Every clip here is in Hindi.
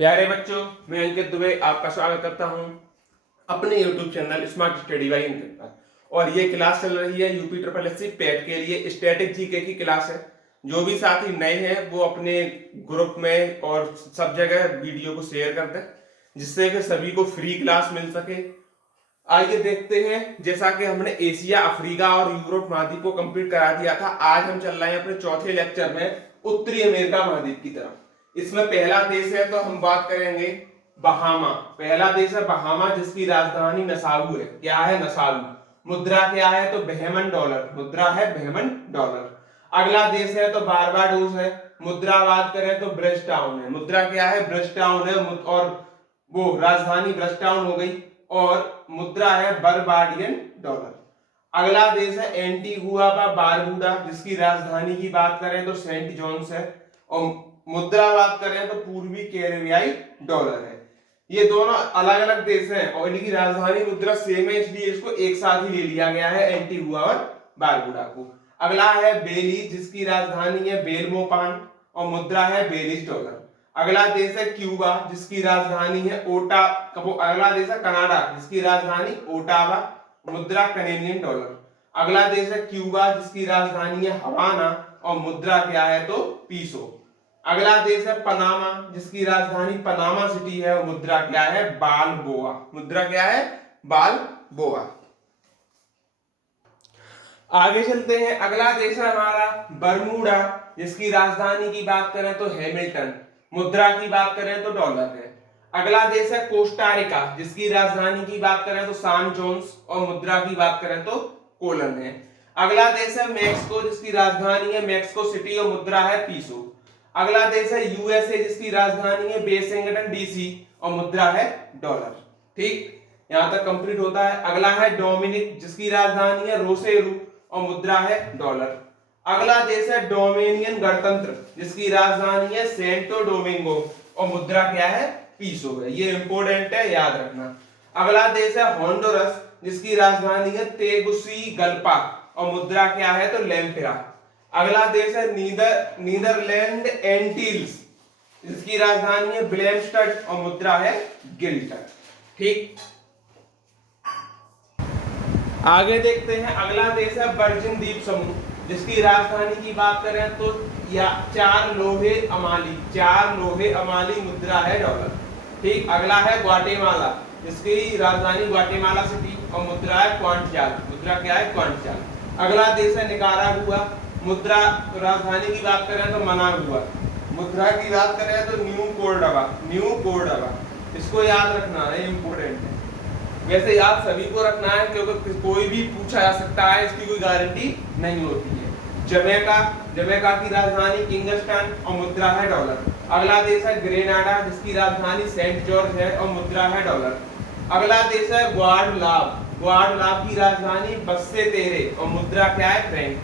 प्यारे बच्चों, मैं अंकित दुबे आपका स्वागत करता हूं अपने YouTube channel smart study by Ankit पर। और ये क्लास चल रही है यूपी ट्रिपल एससी पैट के लिए स्टैटिक जीके की क्लास है। जो भी साथी नए हैं वो अपने ग्रुप में और सब जगह वीडियो को शेयर कर दें, जिससे कि सभी को फ्री क्लास मिल सके। आइए देखते हैं। जैसा कि हमने एशिया, अफ्रीका और यूरोप महाद्वीप को कंप्लीट करा दिया था, आज हम चल रहे हैं अपने चौथे लेक्चर में उत्तरी अमेरिका महाद्वीप की तरफ। इसमें पहला देश है तो हम बात करेंगे बहामा। पहला देश है बहामा, जिसकी राजधानी नसाऊ है। क्या है? नसाऊ। मुद्रा क्या है? तो बहमन डॉलर। मुद्रा है बहमन डॉलर। अगला देश है तो बारबाडोस है। मुद्रा बात करें तो ब्रिजटाउन है। मुद्रा क्या है? ब्रिजटाउन है। और वो राजधानी ब्रिजटाउन हो गई। और मुद्रा है बर्बाडियन डॉलर। अगला देश है एंटीगुआ बारबूडा, जिसकी राजधानी की बात करें तो सेंट जॉन्स है। और मुद्रा बात करें तो पूर्वी कैरेबियाई डॉलर है। ये दोनों अलग अलग देश हैं और इनकी राजधानी मुद्रा सेम है, इसलिए इसको एक साथ ही ले लिया गया है, एंटीगुआ और बारबूडा को। अगला है बेलीज, जिसकी राजधानी है बेलमोपान और मुद्रा है बेलीज डॉलर। अगला देश है क्यूबा, जिसकी राजधानी है अगला देश है कनाडा, जिसकी राजधानी ओटावा, मुद्रा कनेडियन डॉलर। अगला देश है क्यूबा, जिसकी राजधानी है हवाना और मुद्रा क्या है? तो पीसो। अगला देश है पनामा, जिसकी राजधानी पनामा सिटी है और मुद्रा क्या है? बालबोआ। मुद्रा क्या है? बालबोआ। आगे चलते हैं। अगला देश है हमारा बरमूडा, जिसकी राजधानी की बात करें तो हैमिल्टन, मुद्रा की बात करें तो डॉलर है। अगला देश है कोस्टारिका, जिसकी राजधानी की बात करें तो सान जोन्स और मुद्रा की बात करें तो कोलन है। अगला देश है मैक्सिको, जिसकी राजधानी है मैक्सिको सिटी और मुद्रा है पीसो। अगला देश है यूएसए, जिसकी राजधानी है वाशिंगटन डीसी और मुद्रा है डॉलर। ठीक, यहां तक कंप्लीट होता है। अगला है डोमिनिक, जिसकी राजधानी है रोसेरू और मुद्रा है डॉलर। अगला देश है डोमिनियन गणतंत्र, जिसकी राजधानी है सेंटो डोमिंगो और मुद्रा क्या है? पीसो है। ये इंपोर्टेंट है, याद रखना। अगला देश है होंडुरस, जिसकी राजधानी है तेगुसिगल्पा और मुद्रा क्या है? तो लेम्पिरा। अगला देश है नीदरलैंड एंटील्स, जिसकी राजधानी है ब्लेमस्टड और मुद्रा है गिल्टर। ठीक, आगे देखते हैं। अगला देश है वर्जिन द्वीप समूह, जिसकी राजधानी की बात करें तो या चार लोहे अमाली मुद्रा है डॉलर। ठीक, अगला है ग्वाटेमाला, जिसकी राजधानी ग्वाटेमाला सिटी और मुद्रा है क्वांटचाल। मुद्रा क्या है? क्वांटचाल। अगला देश है निकारागुआ, मुद्रा राजधानी की बात करें तो मनागुआ, मुद्रा की बात करें तो न्यू कोर्डोबा। इसको याद रखना है, इंपोर्टेंट है। वैसे याद सभी को रखना है, क्योंकि कोई भी पूछा जा सकता है, इसकी कोई गारंटी नहीं होती है। जमैका की राजधानी किंगस्टन और मुद्रा है डॉलर। अगला देश है ग्रेनाडा, जिसकी राजधानी सेंट जॉर्ज है और मुद्रा है डॉलर। अगला देश है ग्वाडलाप की राजधानी बस्से तेरे और मुद्रा क्या है? फ्रैंक।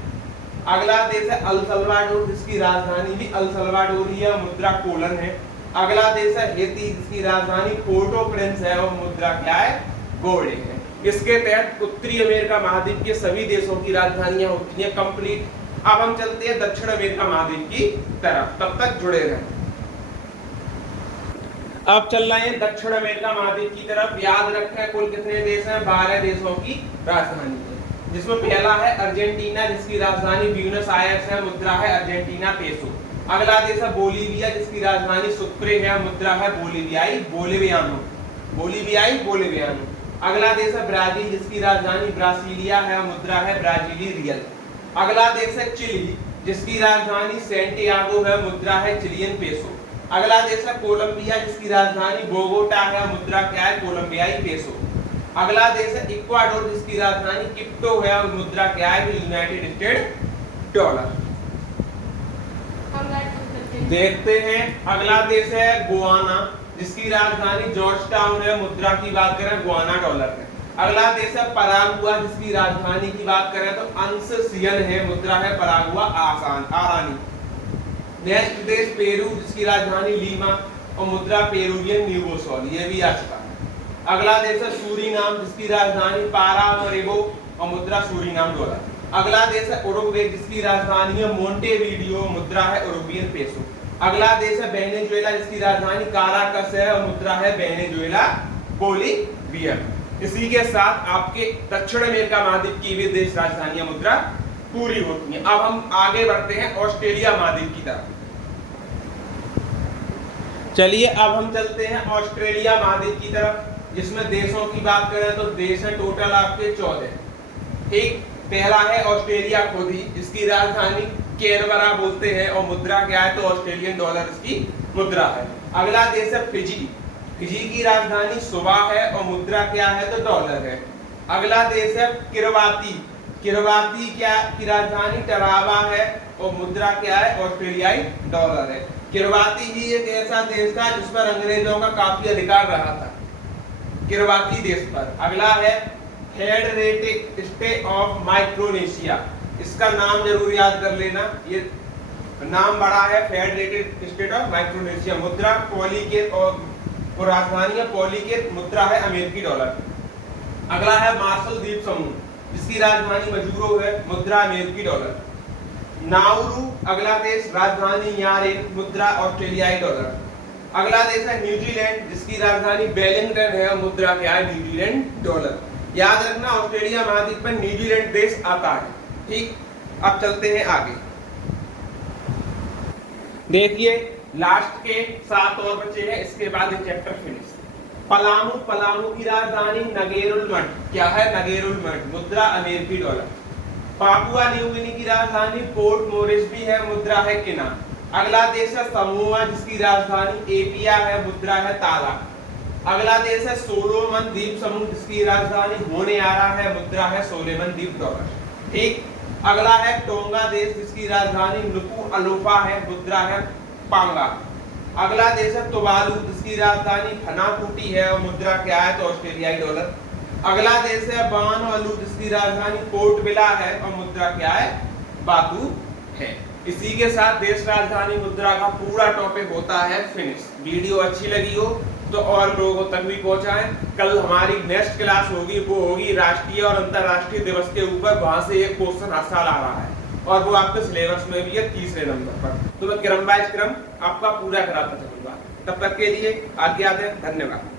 अगला देश है अल सल्वाडोर, जिसकी राजधानी भी अल सल्वाडोर ही है और मुद्रा कोलन है। अगला देश है हेती, जिसकी राजधानी पोर्टो प्रिंस है और मुद्रा क्या है? गोल्ड है। इसके तहत उत्तरी अमेरिका महाद्वीप के सभी देशों की राजधानियां होती हैं कंप्लीट। अब हम चलते हैं दक्षिण अमेरिका महाद्वीप की तरफ, तब तक जुड़े रहें। अब चल रहे हैं दक्षिण अमेरिका महाद्वीप की तरफ। याद रखें कुल कितने देश हैं? 12 देशों की राजधानी है, जिसमें पहला है अर्जेंटीना, जिसकी राजधानी ब्यूनस आयर्स है, मुद्रा है अर्जेंटीना पेसो। अगला देश है बोलीविया, जिसकी राजधानी सुक्रे है, मुद्रा है बोलिवियानो। अगला देश है ब्राजील, जिसकी राजधानी ब्रासीलिया है, मुद्रा है ब्राजीली रियल। अगला देश है चिली, जिसकी राजधानी सेंटियागो है, मुद्रा है चिलियन पेसो। अगला देश है कोलंबिया, जिसकी राजधानी बोगोटा है, मुद्रा क्या है? कोलंबियाई पेसो। अगला देश है इक्वाडोर, जिसकी राजधानी किप्टो है और मुद्रा क्या है? United state dollar. देखते हैं। अगला देश है गुआना, जिसकी राजधानी जॉर्ज टाउन है, मुद्रा की बात करें गुआना डॉलर है। अगला देश है परागुआ, जिसकी राजधानी की बात करें तो अंससियन है, मुद्रा है परागुआ आरानी। नेक्स्ट देश पेरू, जिसकी राजधानी लीमा और मुद्रा पेरुवियन न्यूवोसोल, ये भी आ चुका है। अगला देश है सूरीनाम, जिसकी राजधानी पारामरिबो और मुद्रा सूरीनाम डॉलर। अगला देश है उरुग्वे, जिसकी राजधानी है मोंटेवीडियो, मुद्रा है उरुग्वियन पेसो। अगला देश है वेनेजुएला जिसकी राजधानी काराकस है और मुद्रा है वेनेजुएला बोलिविया। इसी के साथ आपके दक्षिण अमेरिका महाद्वीप की भी देश राजधानियां मुद्रा पूरी होती हैं। अब हम आगे बढ़ते हैं ऑस्ट्रेलिया महाद्वीप की तरफ। चलिए अब हम चलते हैं ऑस्ट्रेलिया महाद्वीप की तरफ, जिसमें देशों की बात करें तो देश है टोटल आपके 14। ठीक, पहला है ऑस्ट्रेलिया खुद ही, जिसकी राजधानी कैनबरा बोलते हैं और मुद्रा क्या है तो ऑस्ट्रेलियन डॉलर इसकी मुद्रा है। अगला देश है फिजी, फिजी की राजधानी सुबा है और मुद्रा क्या है तो डॉलर है। अगला देश है किरवाती, किरवाती क्या की राजधानी टरावा है और मुद्रा क्या है ऑस्ट्रेलियाई डॉलर है। किरवाती ही एक ऐसा देश था जिस पर अंग्रेजों का काफी अधिकार रहा था, किरवाती देश पर। अगला है फेडरेटिव स्टेट ऑफ माइक्रोनेशिया, इसका नाम जरूर याद कर लेना, ये नाम बड़ा है, फेडरेटिव स्टेट ऑफ माइक्रोनेशिया। मुद्रा पॉलीकेट और राजधानी है पॉलीकेट, मुद्रा है अमेरिकी डॉलर। अगला है मार्शल द्वीप समूह, जिसकी राजधानी मजूरो है, मुद्रा अमेरिकी डॉलर। नाउरू अगला देश, राजधानी यारे, मुद्रा ऑस्ट्रेलियाई डॉलर। अगला देश है न्यूजीलैंड, जिसकी राजधानी वेलिंगटन है और मुद्रा क्या है न्यूजीलैंड डॉलर। याद रखना ऑस्ट्रेलिया महाद्वीप में न्यूजीलैंड देश आता है। ठीक, अब चलते हैं आगे। देखिए लास्ट के 7 और बचे हैं, इसके बाद ये चैप्टर फिनिश। पलामू, पलामू की राजधानी नगेरुल मठ, क्या है नगेरुल मठ, मुद्रा अमेरिकी डॉलर। पापुआ न्यू गिनी की राजधानी पोर्ट मोरिस्बी है, मुद्रा है किना। अगला देश है समोआ, जिसकी राजधानी एपिया है, मुद्रा है ताला। अगला देश है सोलोमन द्वीप समूह, जिसकी राजधानी होनेयारा है, मुद्रा है सोलोमन द्वीप डॉलर। ठीक, अगला है टोंगा देश, जिसकी राजधानी नुकु अलोफा है, मुद्रा है पांगा। अगला देश है तुवालू, जिसकी राजधानी फनाकुटी है और मुद्रा क्या है तो ऑस्ट्रेलियाई डॉलर। अगला देश है वानुअलु, जिसकी राजधानी पोर्ट विला है और मुद्रा क्या है बातू है। इसी के साथ देश राजधानी मुद्रा का पूरा टॉपिक होता है फिनिश। वीडियो अच्छी लगी हो तो और लोगों तक भी पहुंचाएं। कल हमारी नेक्स्ट क्लास होगी, वो होगी राष्ट्रीय और अंतरराष्ट्रीय दिवस के ऊपर, वहां से एक क्वेश्चन हर साल आ रहा है और वो आपके सिलेबस में भी है 3रे नंबर पर। तो मैं क्रम बाय क्रम आपका पूरा कराता चलूंगा। तब तक के लिए आज्ञा दें, धन्यवाद।